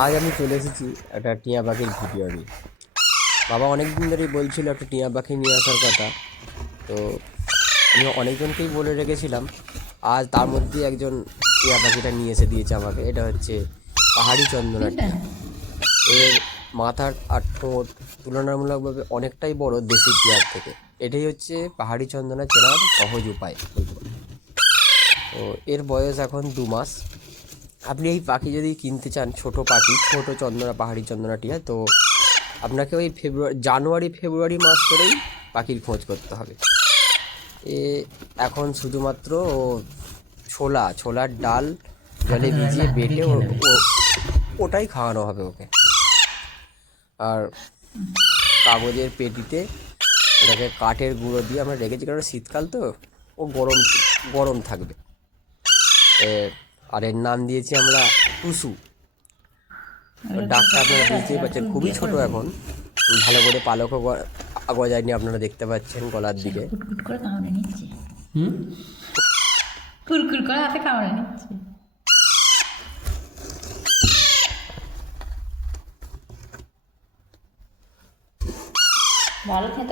আজ আমি চলে এসেছি একটা টিয়া পাখির ভিডিও নিয়ে। বাবা অনেক দিন ধরেই বলছিল একটা টিয়া পাখি নিয়ে আসার কথা। তো আমি অনেকজনকেই বলে রেখেছিলাম। আজ তার মধ্যে একজন টিয়া পাখিটা নিয়ে এসে দিয়েছে আমাকে। এটা হচ্ছে পাহাড়ি চন্দনা এটা টিয়া। এর মাথার আর ঠোঁট তুলনামূলকভাবে অনেকটাই বড় দেশি টিয়ার থেকে। এটাই হচ্ছে পাহাড়ি চন্দনা চেনার সহজ উপায় বলতে পারেন। তো এর বয়স এখন 2 মাস। আপনি এই পাখি যদি কিনতে চান, ছোট পাখি, ছোট চন্দনা, পাহাড়ি চন্দনা টিয়া, তো আপনাকে ওই জানুয়ারি ফেব্রুয়ারি মাস করেই পাখির খোঁজ করতে হবে। এ এখন শুধুমাত্র ছোলার ডাল জলে আপনাদের ভিজিয়ে রান্না থেকে বেটে খেয়ে নেবে। ওটাই খাওয়ানো হবে ওকে। আর কাগজের পেটিতে ওটাকে কাঠের গুঁড়ো দিয়ে আমরা রেখেছি, কারণ শীতকাল তো, ও গরম গরম থাকবে। আর এর নাম দিয়েছি আমরা টুসু। ওর ওটা তো ডাকটা আপনারা চকলেট আছে, বুঝতেই রাত্রে পারছেন, খুবই বিয়ে ছোট করবে। এখন। ভালো করে পালকও গজায়নি, আপনারা দেখতে পাচ্ছেন গলার সে দিকে। কুটকুট করে কামড়ে নিচ্ছে। কুরকুর করে হাতে কামড়ে নিচ্ছে। ভালো খেতে